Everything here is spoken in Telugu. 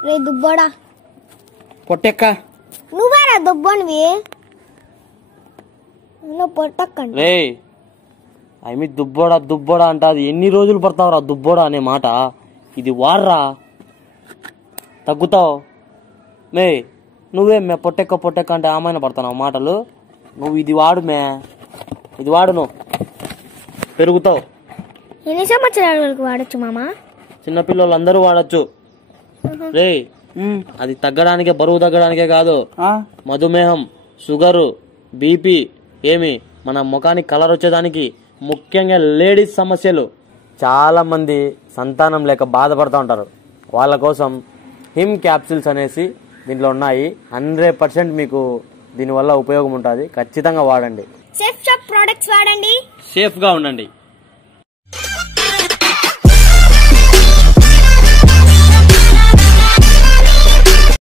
రే దుబ్బోడా పొట్టెక్క నువ్వేరా దుబ్బోనివి నువ్వు పొట్టక్కండి రే ఐమి దుబ్బోడా దుబ్బోడా అంట అది ఎన్ని రోజులు పడతావురా దుబ్బోడా అనే మాట ఇది వాడరా తగ్గుతావు మే నువ్వేం మే పొట్టెక్క అంటే ఆమెన పడతావు మాటలు నువ్వు ఇది వాడు మే ఇది వాడు నువ్వు పెరుగుతావు ఎన్ని సంవత్సరాల వరకు వాడచ్చు మామా చిన్నపిల్లలు అందరూ వాడచ్చు రే అది తగ్గడానికే బరువు తగ్గడానికే కాదు మధుమేహం షుగరు బీపీ ఏమి మన ముఖానికి కలర్ వచ్చేదానికి ముఖ్యంగా లేడీస్ సమస్యలు చాలా మంది సంతానం లేక బాధపడుతూ ఉంటారు వాళ్ళ కోసం హిమ్ క్యాప్సిల్స్ అనేసి దీంట్లో ఉన్నాయి 100% మీకు దీనివల్ల ఉపయోగం ఉంటుంది ఖచ్చితంగా వాడండి సేఫ్ షాప్ ప్రొడక్ట్స్ వాడండి సేఫ్గా ఉండండి